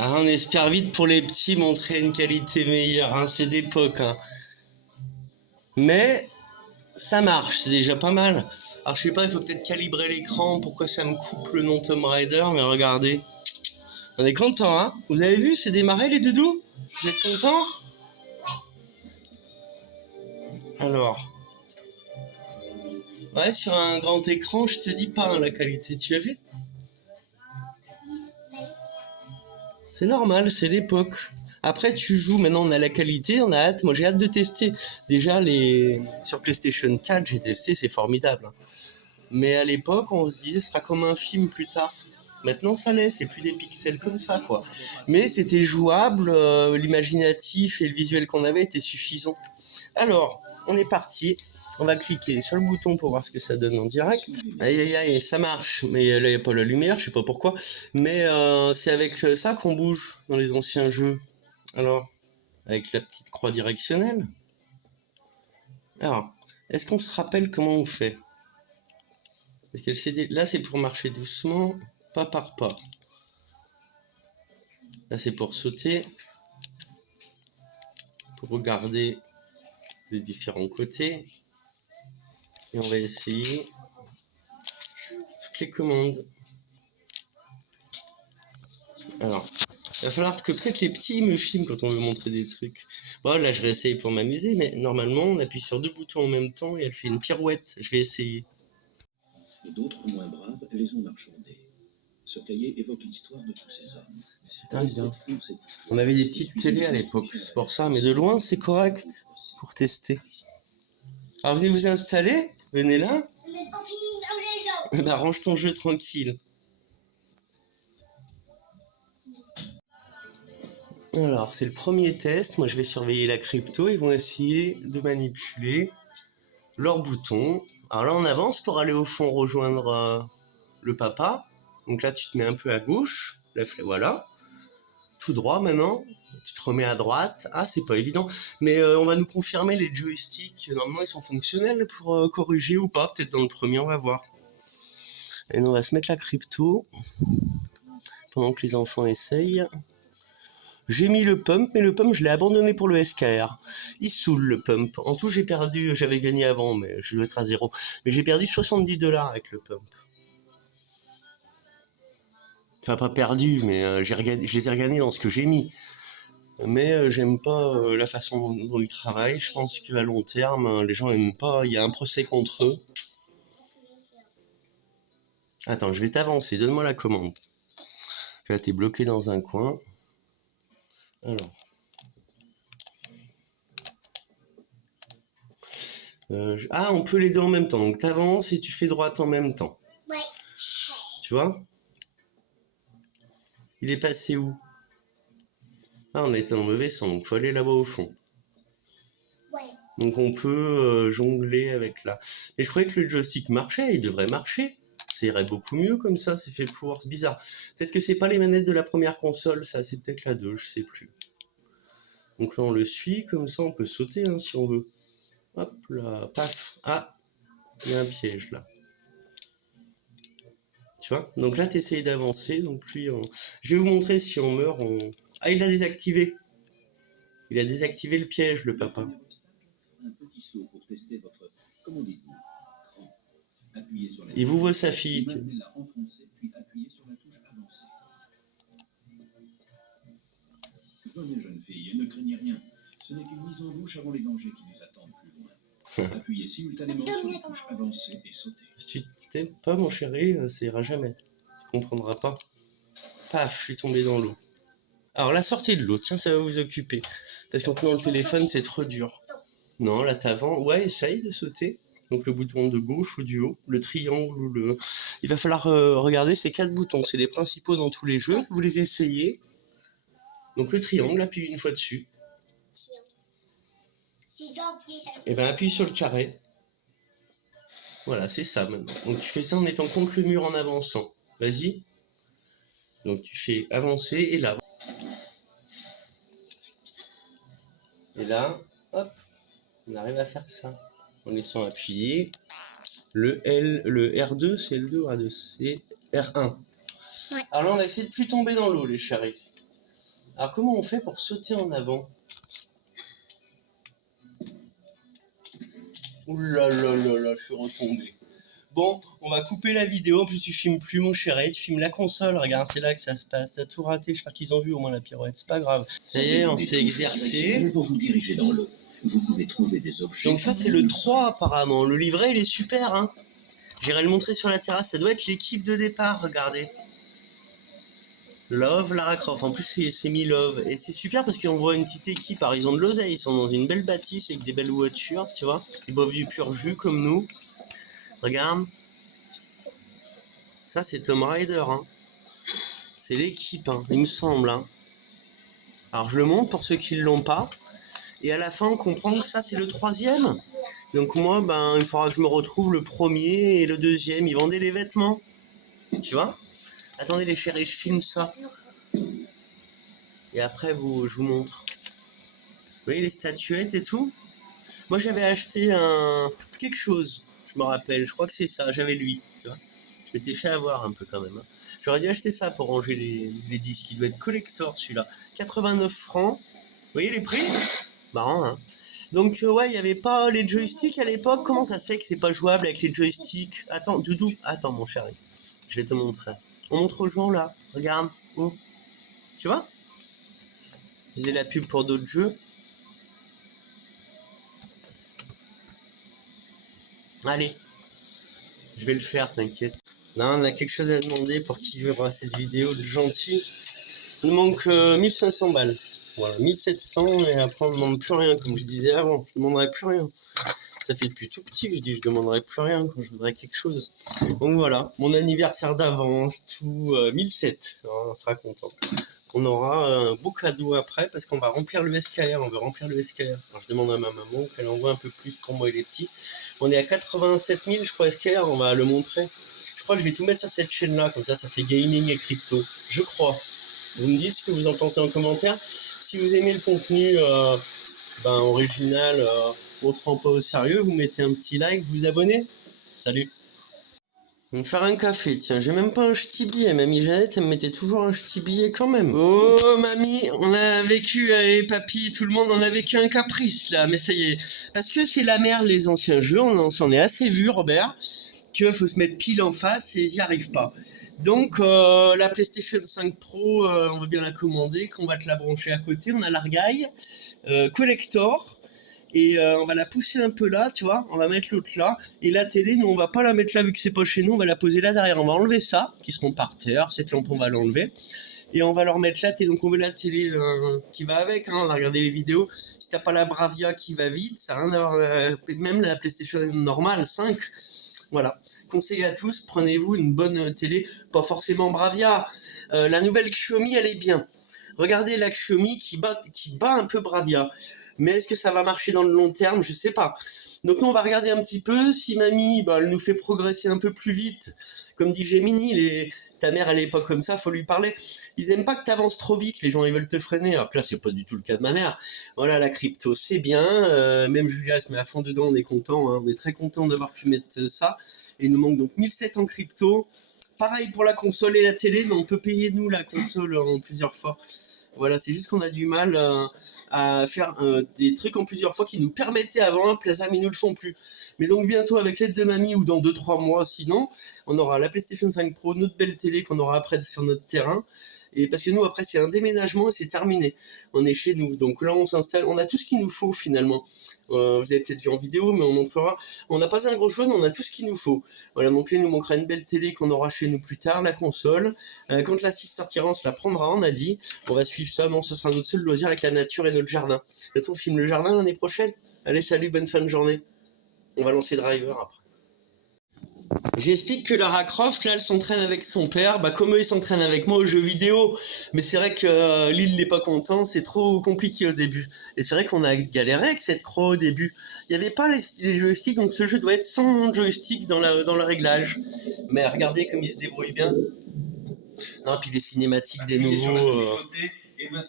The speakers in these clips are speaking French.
Ah, on espère vite pour les petits montrer une qualité meilleure, hein, c'est d'époque. Hein. Mais ça marche, c'est déjà pas mal. Alors je sais pas, il faut peut-être calibrer l'écran, pourquoi ça me coupe le nom Tomb Raider, mais regardez. On est content, hein. Vous avez vu, c'est démarré les doudous? Vous êtes contents? Alors. Ouais, sur un grand écran, je te dis pas hein, la qualité, tu as vu? C'est normal, c'est l'époque. Après, tu joues, maintenant on a la qualité, on a hâte. Moi j'ai hâte de tester. Déjà, sur PlayStation 4, j'ai testé, c'est formidable. Mais à l'époque, on se disait, ce sera comme un film plus tard. Maintenant, ça l'est, c'est plus des pixels comme ça, quoi. Mais c'était jouable, l'imaginatif et le visuel qu'on avait était suffisant. Alors, on est parti. On va cliquer sur le bouton pour voir ce que ça donne en direct. Aïe aïe aïe, ça marche. Mais là, il n'y a pas la lumière, je sais pas pourquoi. Mais c'est avec ça qu'on bouge dans les anciens jeux. Alors, avec la petite croix directionnelle. Alors, est-ce qu'on se rappelle comment on fait? Parce que le CD, là c'est pour marcher doucement, pas par pas. Là c'est pour sauter, pour regarder les différents côtés. Et on va essayer toutes les commandes. Alors, il va falloir que peut-être les petits me filment quand on veut montrer des trucs. Bon là je réessaye pour m'amuser, mais normalement on appuie sur 2 boutons en même temps et elle fait une pirouette. Je vais essayer. D'autres moins braves les ont marchandés. Ce cahier évoque l'histoire de tous ces hommes. C'est dingue. On avait des petites télés à l'époque, c'est pour ça, mais de loin c'est correct pour tester. Alors venez vous installer, venez là. Mais pas fini dans le jeu. Bah range ton jeu tranquille. Alors c'est le premier test, moi je vais surveiller la crypto, ils vont essayer de manipuler leurs boutons. Alors là on avance pour aller au fond rejoindre le papa. Donc là tu te mets un peu à gauche, là, voilà. Tout droit maintenant, tu te remets à droite. Ah c'est pas évident, mais on va nous confirmer les joysticks, normalement ils sont fonctionnels pour corriger ou pas, peut-être dans le premier on va voir. Et nous on va se mettre la crypto, pendant que les enfants essayent. J'ai mis le pump, mais le pump je l'ai abandonné pour le SKR. Il saoule le pump. En tout j'ai perdu, j'avais gagné avant, mais je dois être à 0. Mais j'ai perdu 70$ avec le pump. Enfin pas perdu, mais je les ai regagnés dans ce que j'ai mis. Mais j'aime pas la façon dont ils travaillent. Je pense qu'à long terme, les gens aiment pas. Il y a un procès contre eux. Attends, je vais t'avancer. Donne-moi la commande. Là, t'es bloqué dans un coin. Alors. Ah, on peut les deux en même temps. Donc t'avances et tu fais droite en même temps. Ouais. Tu vois? Il est passé où? Ah, on a été dans le mauvais sens. Donc faut aller là-bas au fond. Ouais. Donc on peut jongler avec là. Mais je croyais que le joystick marchait. Il devrait marcher. Ça irait beaucoup mieux comme ça. C'est fait pour. C'est bizarre. Peut-être que c'est pas les manettes de la première console. Ça, c'est peut-être la 2. Je sais plus. Donc là, on le suit. Comme ça, on peut sauter hein, si on veut. Hop là. Paf. Ah. Il y a un piège là. Tu vois? Donc là, tu essayes d'avancer. Donc lui, je vais vous montrer si on meurt. Ah, il l'a désactivé. Il a désactivé le piège, le papa. Un petit saut pour tester votre, comment dites-vous, cran. Appuyez sur la Il vous voit sa fille. maintenez-la enfoncée, puis appuyez sur la touche avancée. Venez, jeune fille, ne craignez rien. Ce n'est qu'une mise en bouche avant les dangers qui nous attendent plus loin. Appuyez simultanément sur la touche avancée et sautez. Si tu t'aimes pas, mon chéri, ça ira jamais. Tu comprendras pas. Paf, je suis tombé dans l'eau. Alors, la sortie de l'eau, tiens, ça va vous occuper. Parce qu'en tenant le téléphone, c'est trop dur. Non, là, t'avant. Ouais, essaye de sauter. Donc, le bouton de gauche ou du haut, le triangle ou le... Il va falloir regarder ces 4 boutons. C'est les principaux dans tous les jeux. Vous les essayez. Donc, le triangle, appuie une fois dessus. Et ben, appuie sur le carré. Voilà, c'est ça maintenant. Donc, tu fais ça en étant contre le mur en avançant. Vas-y. Donc, tu fais avancer et là. Et là, hop, on arrive à faire ça. En laissant appuyer. Le R2, c'est le 2 ou R2, c'est R1. Ouais. Alors là, on a essayé de plus tomber dans l'eau, les chéris. Alors comment on fait pour sauter en avant? Ouh là là là là, je suis retombé. Bon, on va couper la vidéo. En plus, tu filmes plus, mon chéri. Tu filmes la console. Regarde, c'est là que ça se passe. T'as tout raté. J'espère qu'ils ont vu au moins la pirouette. C'est pas grave. Ça y est, on s'est exercé. Pour vous diriger dans l'eau, vous pouvez trouver des objets. Donc ça, c'est le 3 apparemment. Le livret, il est super, hein. J'irai le montrer sur la terrasse. Ça doit être l'équipe de départ, regardez. Love, Lara Croft. En plus, c'est mis Love. Et c'est super parce qu'on voit une petite équipe. Alors, ils ont de l'oseille. Ils sont dans une belle bâtisse avec des belles voitures, tu vois. Ils boivent du pur jus comme nous. Regarde. Ça, c'est Tomb Raider, hein. C'est l'équipe, hein, il me semble, hein. Alors, je le montre pour ceux qui ne l'ont pas. Et à la fin, on comprend que ça, c'est le 3e. Donc moi, il faudra que je me retrouve le 1er et le 2e. Ils vendaient les vêtements. Tu vois? Attendez les chéris, je filme ça. Et après, je vous montre. Vous voyez les statuettes et tout? Moi, j'avais acheté quelque chose. Je me rappelle, je crois que c'est ça. J'avais lui, tu vois? Je m'étais fait avoir un peu quand même, hein. J'aurais dû acheter ça pour ranger les disques. Il doit être collector celui-là. 89 francs. Vous voyez les prix? Marrant, hein. Donc ouais, il n'y avait pas les joysticks à l'époque. Comment ça se fait que c'est pas jouable avec les joysticks? Attends, Doudou, attends mon chéri. Je vais te montrer. On montre aux gens là. Regarde. Oh. Tu vois? Ils faisaient la pub pour d'autres jeux. Allez. Je vais le faire, t'inquiète. Là, on a quelque chose à demander pour qui verra cette vidéo de gentil. Il nous manque 1500 balles. Voilà, 1700 et après on ne demande plus rien, comme je disais avant. Je ne demanderai plus rien. Ça fait depuis tout petit que je dis je ne demanderai plus rien quand je voudrais quelque chose. Donc voilà, mon anniversaire d'avance, tout 1007. On sera content. On aura un beau cadeau après parce qu'on va remplir le SKR. On veut remplir le SKR. Alors je demande à ma maman qu'elle envoie un peu plus pour moi et les petits. On est à 87 000 je crois SKR, on va le montrer. Je crois que je vais tout mettre sur cette chaîne là, comme ça fait gaming et crypto. Je crois. Vous me dites ce que vous en pensez en commentaire. Si vous aimez le contenu original, on se prend pas au sérieux, vous mettez un petit like, vous vous abonnez. Salut. Je vais me faire un café, tiens, j'ai même pas un ch'ti billet. Mamie Jeannette, elle me mettait toujours un ch'ti billet quand même. Oh mamie, on a vécu, et papy et tout le monde, on a vécu un caprice là, mais ça y est. Parce que c'est la merde les anciens jeux, on s'en est assez vu Robert, qu'il faut se mettre pile en face et ils y arrivent pas. Donc la PlayStation 5 Pro, on veut bien la commander, qu'on va te la brancher à côté, on a l'Argaï, collector. Et on va la pousser un peu là, tu vois, on va mettre l'autre là, et la télé, nous on va pas la mettre là vu que c'est pas chez nous, on va la poser là derrière, on va enlever ça, qui seront par terre, cette lampe on va l'enlever, et on va leur mettre la télé, donc on veut la télé qui va avec, hein, on a regardé les vidéos, si t'as pas la Bravia qui va vite, ça n'a rien à voir, même la PlayStation normale, 5, voilà, conseil à tous, prenez-vous une bonne télé, pas forcément Bravia, la nouvelle Xiaomi elle est bien, regardez la Xiaomi qui bat un peu Bravia. Mais est-ce que ça va marcher dans le long terme? Je sais pas. Donc nous on va regarder un petit peu. Si mamie, elle nous fait progresser un peu plus vite. Comme dit Gemini, ta mère elle est pas comme ça, faut lui parler. Ils aiment pas que t'avances trop vite, les gens ils veulent te freiner. Alors que là c'est pas du tout le cas de ma mère. Voilà, la crypto c'est bien. Même Julia se met à fond dedans, on est content. Hein. On est très content d'avoir pu mettre ça. Et il nous manque donc 1700 en crypto. Pareil pour la console et la télé, mais on peut payer nous la console en plusieurs fois. Voilà, c'est juste qu'on a du mal à faire des trucs en plusieurs fois qui nous permettaient avant, Plaza, mais ils ne le font plus. Mais donc bientôt avec l'aide de mamie ou dans 2-3 mois sinon, on aura la PlayStation 5 Pro, notre belle télé qu'on aura après sur notre terrain. Et parce que nous après c'est un déménagement et c'est terminé. On est chez nous, donc là on s'installe, on a tout ce qu'il nous faut finalement. Vous avez peut-être vu en vidéo, mais on montrera. On n'a pas un gros choix, mais on a tout ce qu'il nous faut. Voilà, donc là il nous manquera une belle télé qu'on aura chez nous plus tard, la console. Quand la 6 sortira, on se la prendra, on a dit. On va suivre ça, non, ce sera notre seul loisir avec la nature et notre jardin. Bientôt on filme le jardin l'année prochaine. Allez, salut, bonne fin de journée. On va lancer Driver après. J'explique que Lara Croft, là, elle s'entraîne avec son père, comme eux, ils s'entraînent avec moi aux jeux vidéo. Mais c'est vrai que Lille n'est pas content, c'est trop compliqué au début. Et c'est vrai qu'on a galéré avec cette croix au début. Il n'y avait pas les joysticks, donc ce jeu doit être sans joystick dans le réglage. Mais regardez comme il se débrouille bien. Non, puis les cinématiques des nouveaux,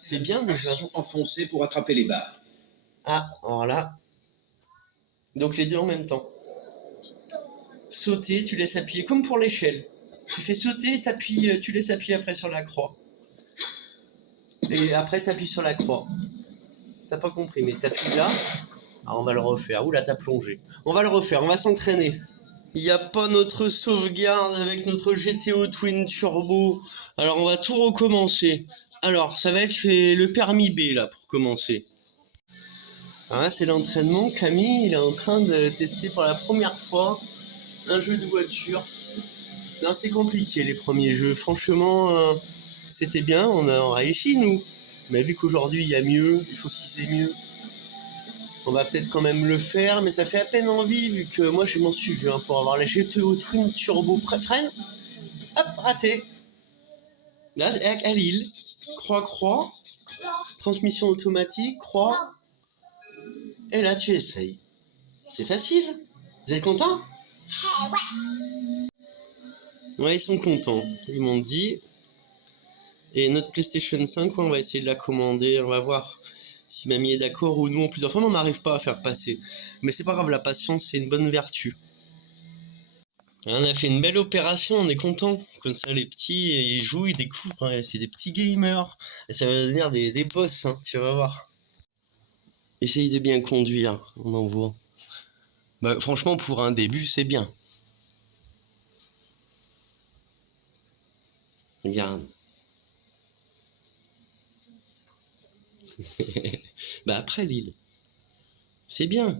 c'est bien déjà. Enfoncé pour attraper les barres. Ah, alors là. Donc les deux en même temps. Sauter, tu laisses appuyer, comme pour l'échelle. Tu fais sauter, tu laisses appuyer après sur la croix. Et après, t'appuies sur la croix. T'as pas compris, mais t'appuies là. Alors on va le refaire. Ouh là, t'as plongé. On va le refaire, on va s'entraîner. Il n'y a pas notre sauvegarde avec notre GTO Twin Turbo. Alors on va tout recommencer. Alors ça va être le permis B là pour commencer. Ah, c'est l'entraînement. Camille, il est en train de tester pour la première fois un jeu de voiture. Non, c'est compliqué les premiers jeux. Franchement, c'était bien, on a réussi nous. Mais vu qu'aujourd'hui il y a mieux, il faut qu'ils aient mieux. On va peut-être quand même le faire, mais ça fait à peine envie vu que moi je m'en suis vu pour avoir la GTO Twin Turbo. Freine. Hop, raté. Là, à Lille. Croix. Transmission automatique, croix. Et là, tu essayes. C'est facile. Vous êtes contents? Ouais, ils sont contents. Ils m'ont dit. Et notre PlayStation 5, on va essayer de la commander. On va voir si mamie est d'accord ou nous. Plusieurs fois, on n'arrive pas à faire passer. Mais c'est pas grave, la patience, c'est une bonne vertu. Et on a fait une belle opération, on est content. Comme ça, les petits, ils jouent, ils découvrent. Hein, c'est des petits gamers. Et ça va devenir des boss, hein, tu vas voir. Essaye de bien conduire, on en voit. Bah, franchement, pour un début, c'est bien. Regarde. Bah après Lille. C'est bien.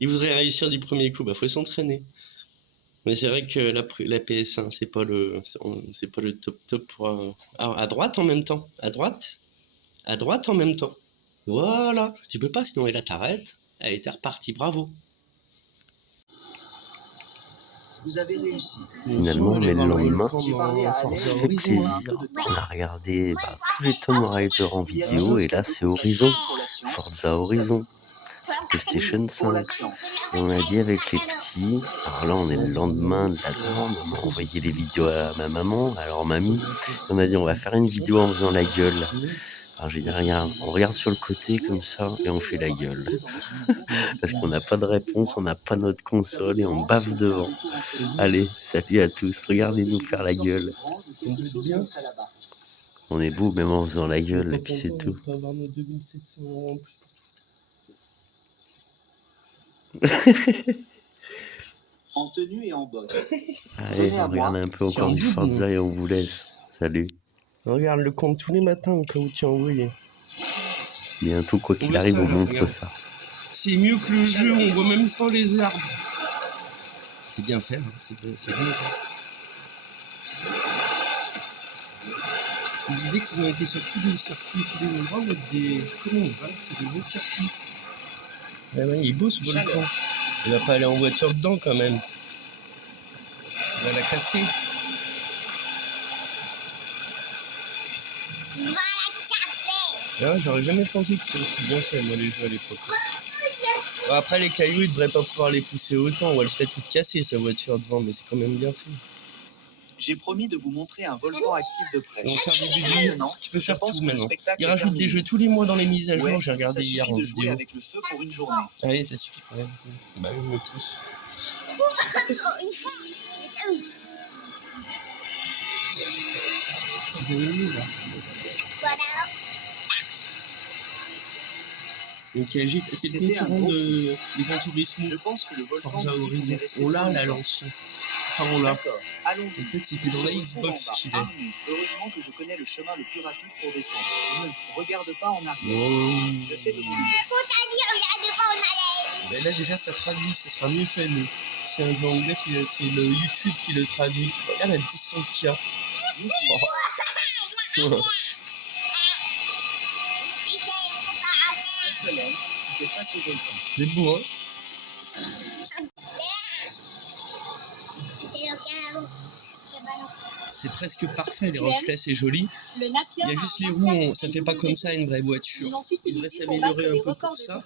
Il voudrait réussir du premier coup, bah faut s'entraîner. Mais c'est vrai que la PS1, c'est pas le top pour... Alors, à droite en même temps. À droite en même temps. Voilà. Tu peux pas, sinon là t'arrêtes. Elle était repartie, bravo. Vous avez réussi. Finalement, mais le lendemain, J'ai parlé à on Alex, se fait plaisir. On a regardé tous les Tomb Raider en vidéo et là c'est Horizon, Forza Horizon, PlayStation 5. Et on a dit avec les petits, alors là on est le lendemain de la demande, on a envoyé les vidéos à ma maman, alors mamie, on a dit on va faire une vidéo en faisant la gueule. Alors j'ai dit regarde, on regarde sur le côté comme ça et on fait la gueule. Parce qu'on n'a pas de réponse, on n'a pas notre console et on baffe devant. Allez, salut à tous, regardez-nous faire la gueule. On est beau même en faisant la gueule et puis c'est tout. On peut avoir nos 2700 € en plus pour tout. En tenue et en bottes. Allez, on regarde un peu encore du Forza et on vous laisse. Salut. Regarde le compte tous les matins au cas où tu as envoyé. Bientôt, quoi qu'il arrive, on montre ça. C'est mieux que le jeu, on voit même pas les arbres. C'est bien fait, hein. C'est bien fait. Ils disaient qu'ils ont été sur tous les circuits, tous les endroits où des... Comment on va? C'est des beaux circuits. Ouais, il est beau ce volcan. Il va pas aller en voiture dedans quand même. Il va la casser. Ah, j'aurais jamais pensé que c'était aussi bien fait, moi, les jeux à l'époque. Bon, après, les cailloux, ils devraient pas pouvoir les pousser autant, ou elle serait toute cassée, sa voiture devant, mais c'est quand même bien fait. J'ai promis de vous montrer un volcan actif de près. On va faire des vidéos, tu peux faire tout maintenant. Ils rajoutent des jeux tous les mois dans les mises à jour, j'ai regardé hier en vidéo. Jouer avec le feu pour une journée. Allez, ça suffit quand même. Bah oui, je me pousse. Vous avez mis là. Donc c'est le concurrent de Gran Turismo. Je pense que le volcan Forza Horizon. On l'a là, l'ancien. Enfin, on l'a. Peut-être c'était dans la Xbox qu'il est. Heureusement que je connais le chemin le plus rapide pour descendre. Ne regarde pas en arrière. Oh. Je fais de mon mieux. Pour ça dire, regarde pas en arrière. Ben là déjà ça traduit, ça sera mieux fait. C'est un jeu anglais, c'est le YouTube qui le traduit. Regarde la descente qu'il y a. Oh. Tu fais face au volcan. C'est beau, hein? C'est presque parfait, les reflets, c'est joli. Il y a juste les roues, ça fait pas comme ça une vraie voiture. Il devrait s'améliorer un peu pour ça.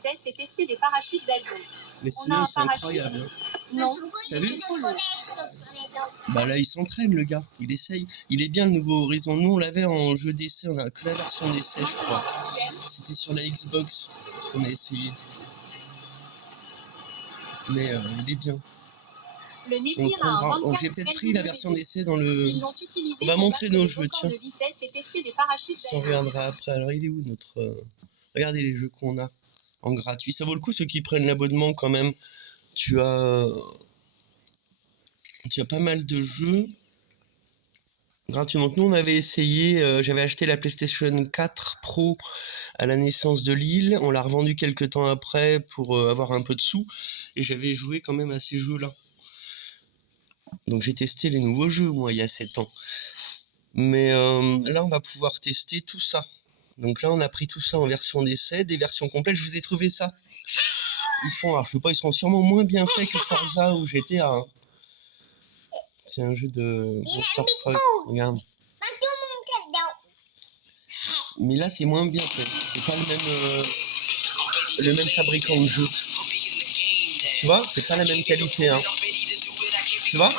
Mais sinon, c'est incroyable. Non. T'as vu? Bah là, il s'entraîne, le gars. Il essaye. Il est bien, le nouveau Horizon. Nous, on l'avait en jeu d'essai. On a que la version d'essai, je crois. C'était sur la Xbox qu'on a essayé. Mais il est bien. Le On Neptune a prendra. un Oh, j'ai 24 peut-être pris la version d'essai dans le. Ils l'ont utilisé On va pour montrer battre nos des jeux, records tiens. de vitesse et tester des parachutes Ça, on d'air. regardera après. Alors, il est où notre. Regardez les jeux qu'on a en gratuit. Ça vaut le coup ceux qui prennent l'abonnement quand même. Tu as pas mal de jeux gratuits. Donc, nous, on avait essayé. J'avais acheté la PlayStation 4 Pro à la naissance de Lille. On l'a revendue quelques temps après pour avoir un peu de sous. Et j'avais joué quand même à ces jeux-là. Donc, j'ai testé les nouveaux jeux, moi, il y a 7 ans. Mais là, on va pouvoir tester tout ça. Donc là, on a pris tout ça en version d'essai, des versions complètes. Je vous ai trouvé ça. Ils font, alors je sais pas, ils seront sûrement moins bien faits que Forza ou GTA. Hein. C'est un jeu de Monster Truck. Regarde. Mais là, c'est moins bien fait. C'est pas le même fabricant de jeu. Tu vois, c'est pas la même qualité. Hein. Tu vois?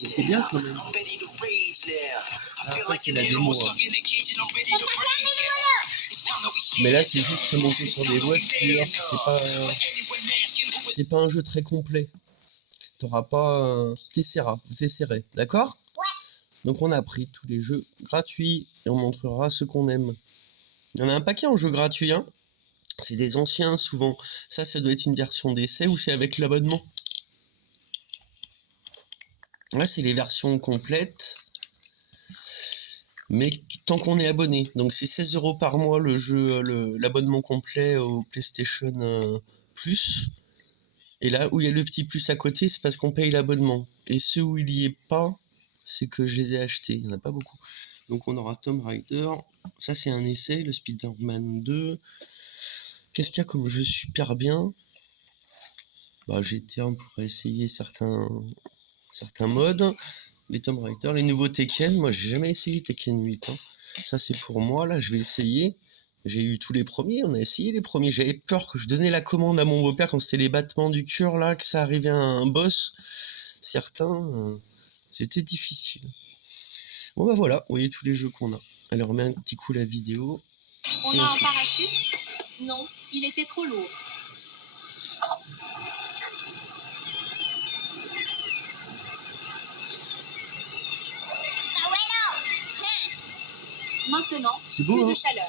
Mais c'est bien quand même. Après, c'est la démo. Hein. Mais là, c'est juste monter sur des voitures. C'est pas un jeu très complet. T'auras pas. T'essaieras. Vous essaierez. D'accord? Ouais. Donc, on a pris tous les jeux gratuits et on montrera ceux qu'on aime. Il y en a un paquet en jeux gratuits. Hein. C'est des anciens souvent. Ça doit être une version d'essai ou c'est avec l'abonnement. Là, c'est les versions complètes. Mais tant qu'on est abonné. Donc, c'est 16 € par mois le jeu, l'abonnement complet au PlayStation Plus. Et là où il y a le petit plus à côté, c'est parce qu'on paye l'abonnement. Et ceux où il n'y est pas, c'est que je les ai achetés. Il n'y en a pas beaucoup. Donc, on aura Tomb Raider. Ça, c'est un essai. Le Spider-Man 2. Qu'est-ce qu'il y a comme jeu super bien? GTA, on pourrait essayer certains modes. Les Tomb Raider, les nouveaux Tekken. Moi, j'ai jamais essayé Tekken 8. Hein. Ça, c'est pour moi. Là, je vais essayer. J'ai eu tous les premiers. On a essayé les premiers. J'avais peur que je donnais la commande à mon beau-père quand c'était les battements du cœur, là, que ça arrivait à un boss. Certains, c'était difficile. Bon, bah voilà. Vous voyez tous les jeux qu'on a. Alors, on met un petit coup la vidéo. On a un parachute? Non, il était trop lourd. Maintenant, C'est beau, plus hein? de chaleur.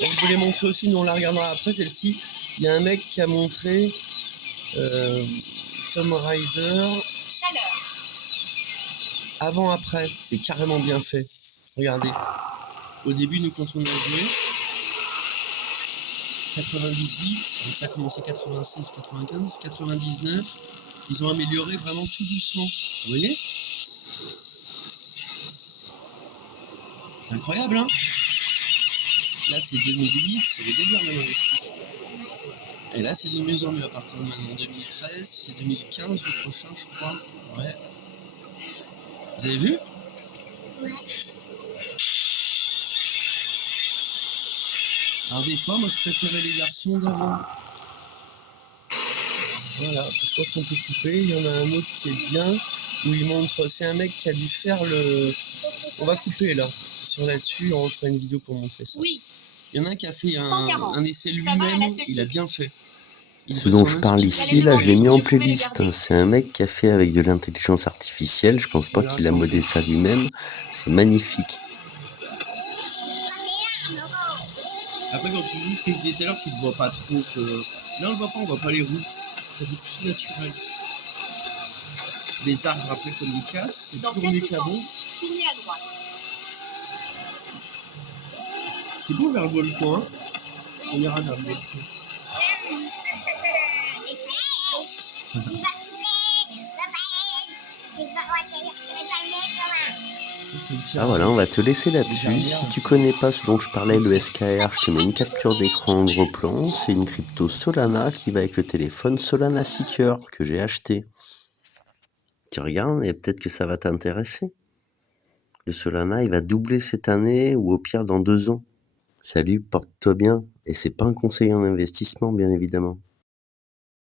Et je voulais montrer aussi, nous on la regardera après celle-ci. Il y a un mec qui a montré Tomb Raider Chaleur. avant-après. C'est carrément bien fait. Regardez. Au début, nous quand on a joué, 98, donc ça a commencé 86, 95, 99. Ils ont amélioré vraiment tout doucement. Vous voyez? C'est incroyable, hein? Là, c'est 2008, c'est les délires maintenant. Et là, c'est de mieux en mieux à partir de maintenant. 2013, c'est 2015 le prochain, je crois. Ouais. Vous avez vu? Ouais. Alors, des fois, moi, je préférais les versions d'avant. Voilà, je pense qu'on peut couper. Il y en a un autre qui est bien, où il montre. C'est un mec qui a dû faire le. On va couper là. Sur là-dessus, on fera une vidéo pour montrer ça. Oui. Il y en a un qui a fait 140. un essai Ça va à lui-même, l'atelier. il a bien fait. Ce dont je parle ici, là, je l'ai mis en playlist. C'est un mec qui a fait avec de l'intelligence artificielle. Je pense pas qu'il a modé ça lui-même. C'est magnifique. Après, quand tu dis ce que je disais tout à l'heure, tu ne vois pas trop que. Là, on le voit pas, on voit pas les roues. Ça fait plus naturel. Les arbres, après, comme ils cassent, c'est Dans toujours mieux 400, qu'avant. tournez à droite. C'est beau vers le volcan, hein? On ira vers le volcan. Ah voilà, on va te laisser là-dessus. Si tu connais pas ce dont je parlais, le SKR, je te mets une capture d'écran en gros plan. C'est une crypto Solana qui va avec le téléphone Solana Seeker que j'ai acheté. Tu regardes et peut-être que ça va t'intéresser. Le Solana, il va doubler cette année ou au pire dans 2 ans. Salut, porte-toi bien. Et c'est pas un conseil en investissement, bien évidemment.